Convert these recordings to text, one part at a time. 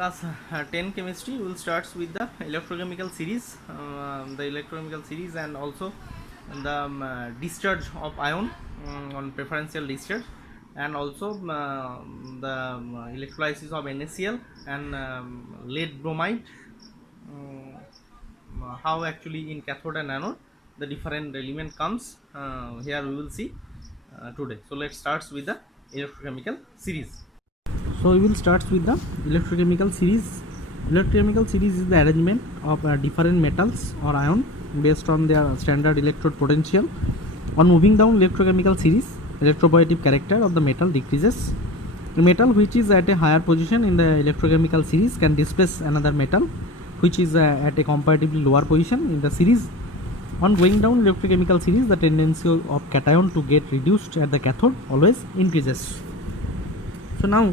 class 10 chemistry will starts with the electrochemical series, and also the discharge of ion on preferential discharge, and also the electrolysis of NaCl and lead bromide. How actually in cathode and anode the different element comes, here we will see today. So let's start with the electrochemical series. So we will start with the electrochemical series. Electrochemical series is the arrangement of different metals or ion based on their standard electrode potential. On moving down electrochemical series, electropositive character of the metal decreases. The metal which is at a higher position in the electrochemical series can displace another metal which is at a comparatively lower position in the series. On going down electrochemical series, the tendency of cation to get reduced at the cathode always increases. So now,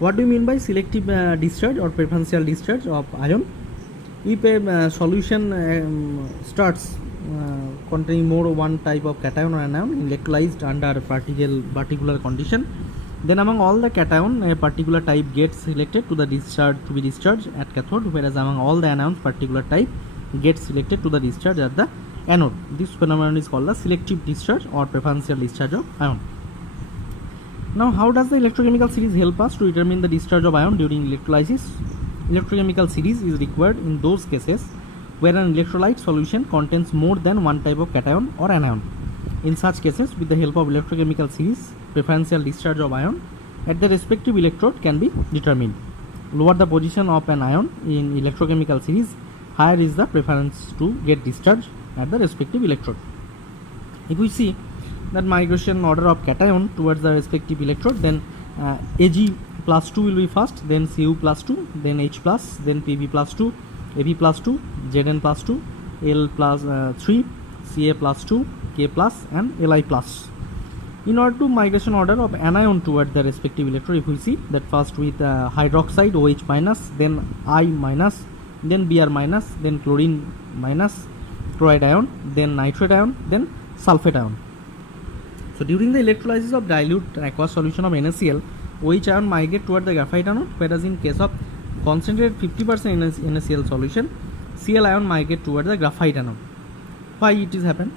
what do you mean by selective discharge or preferential discharge of ion? If a solution starts containing more one type of cation or anion electrolyzed under a particular condition, then among all the cation a particular type gets selected to the discharge to be discharged at cathode, whereas among all the anions particular type gets selected to the discharge at the anode. This phenomenon is called the selective discharge or preferential discharge of ion. Now, how does the electrochemical series help us to determine the discharge of ion during electrolysis? Electrochemical series is required in those cases where an electrolyte solution contains more than one type of cation or anion. In such cases, with the help of electrochemical series, preferential discharge of ion at the respective electrode can be determined. Lower the position of an ion in electrochemical series, higher is the preference to get discharge at the respective electrode. If we see that migration order of cation towards the respective electrode, then Ag plus 2 will be first, then Cu plus 2, then H plus, then Pb plus 2, Ab plus 2, Zn plus 2, L plus 3, Ca plus 2, K plus and Li plus. In order to migration order of anion toward the respective electrode, if we see that first with hydroxide OH minus, then I minus, then Br minus, then chlorine minus, chloride ion, then nitrate ion, then sulfate ion. So during the electrolysis of dilute aqueous solution of NaCl, OH ion migrate toward the graphite anode, whereas in case of concentrated 50% NaCl solution, Cl ion migrate toward the graphite anode. Why it is happen?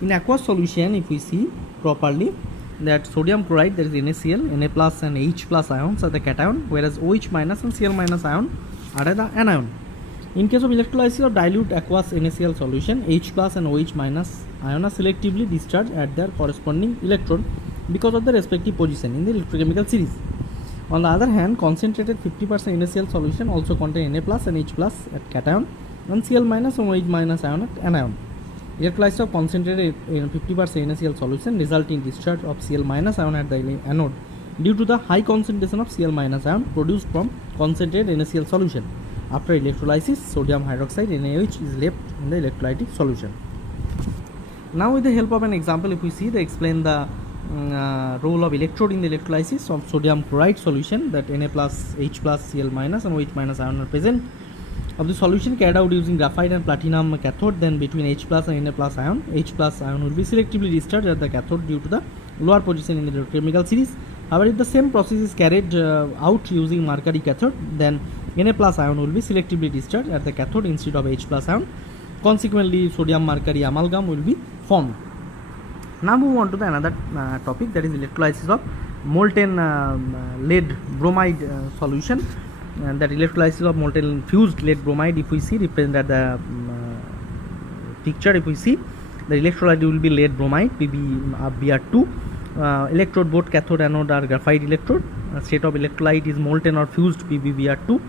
In aqueous solution, if we see properly, that sodium chloride, there is NaCl, Na plus and H plus ions are the cation, whereas OH minus and Cl minus ion are the anion. In case of electrolysis of dilute aqueous NaCl solution, H plus and OH minus ion are selectively discharged at their corresponding electrode because of the respective position in the electrochemical series. On the other hand, concentrated 50% NaCl solution also contain Na plus and H plus at cation and Cl minus and OH minus ion at anion. Electrolysis of concentrated 50% NaCl solution result in discharge of Cl minus ion at the anode due to the high concentration of Cl minus ion produced from concentrated NaCl solution. After electrolysis, sodium hydroxide NaOH is left in the electrolytic solution. Now, with the help of an example, if we see, they explain the role of electrode in the electrolysis of sodium chloride solution, that Na plus, H plus, Cl minus and OH minus ion are present. Of the solution carried out using graphite and platinum cathode, then between H plus and Na plus ion, H plus ion will be selectively discharged at the cathode due to the lower position in the electrochemical series. However, if the same process is carried out using mercury cathode, then Na plus ion will be selectively discharged at the cathode instead of H plus ion. Consequently, sodium mercury amalgam will be formed. Now move on to the another topic, that is electrolysis of molten lead bromide solution. And that electrolysis of molten fused lead bromide, if we see represented at the picture, if we see the electrolyte will be lead bromide PbBr2. Electrode both cathode anode are graphite electrode. State of electrolyte is molten or fused PbBr2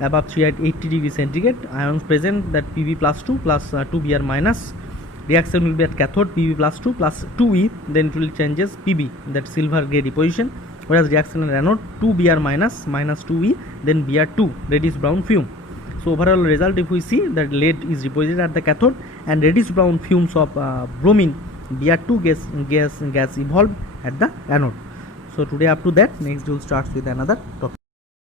above 380 degrees centigrade. Ions present, that Pb plus 2 plus 2Br minus. Reaction will be at cathode Pb plus 2 plus 2E, then it will changes Pb, that silver gray deposition, whereas reaction at anode 2Br minus minus 2E, then Br2 reddish brown fume. So overall result, if we see that lead is deposited at the cathode and reddish brown fumes of bromine Br2 gas evolved at the anode. So today up to that, next we will start with another topic.